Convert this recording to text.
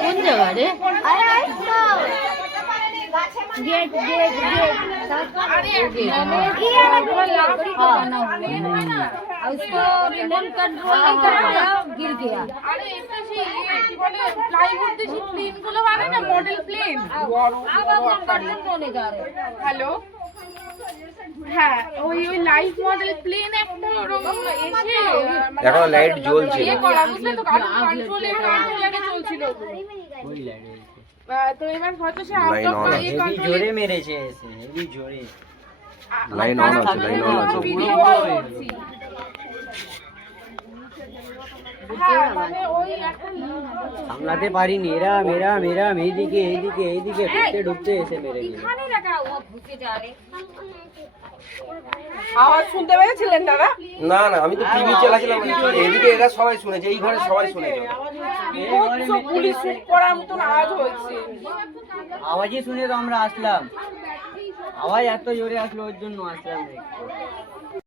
কোন জায়গা রে? गेट गेट गेट उसको रिमोट कंट्रोल नहीं कर पाया गिर गया। अरे এটা সেই কি বলে প্লাইউড দিয়ে সেই প্লেন গুলো বানায় না মডেল প্লেন। अब हम बटन होने जा रहे हैं। হ্যালো হ্যাঁ ওই লাইভ মডেল প্লেন একটা ওরকম এসে এখন লাইট জ্বলছে ইয়ে করা বুঝলে তো কন্ট্রোলারে চলছিল ওই লাইট তো এবার হয়তো সে out of Line on heavy জোরে মেরেছে এসে হেভি জোরে লাইন অন আছে লাইন অন আছে ভিডিও করছি হ্যাঁ মানে ওই একটা সামলাতে পারিনি এরা মেরা মেরা এইদিকে এইদিকে এইদিকে ঢুকতে ঢুকতে এসে মেরে গেল। खाने लगा वो घुसे जा रहे। আওয়াজ শুনতে পেয়েছিলেন দাদা? না না আমি তো টিভি চালাছিলাম এদিকে এরা সবাই শুনেছে এই ঘরে সবাই শুনেছে বিভৎস পুলিশ শুট করার মতন আওয়াজ হয়েছে। আওয়াজই শুনে তো আমরা আসলাম, আওয়াজ এত জোরে আসলো ওর জন্য আসলাম দেখতে।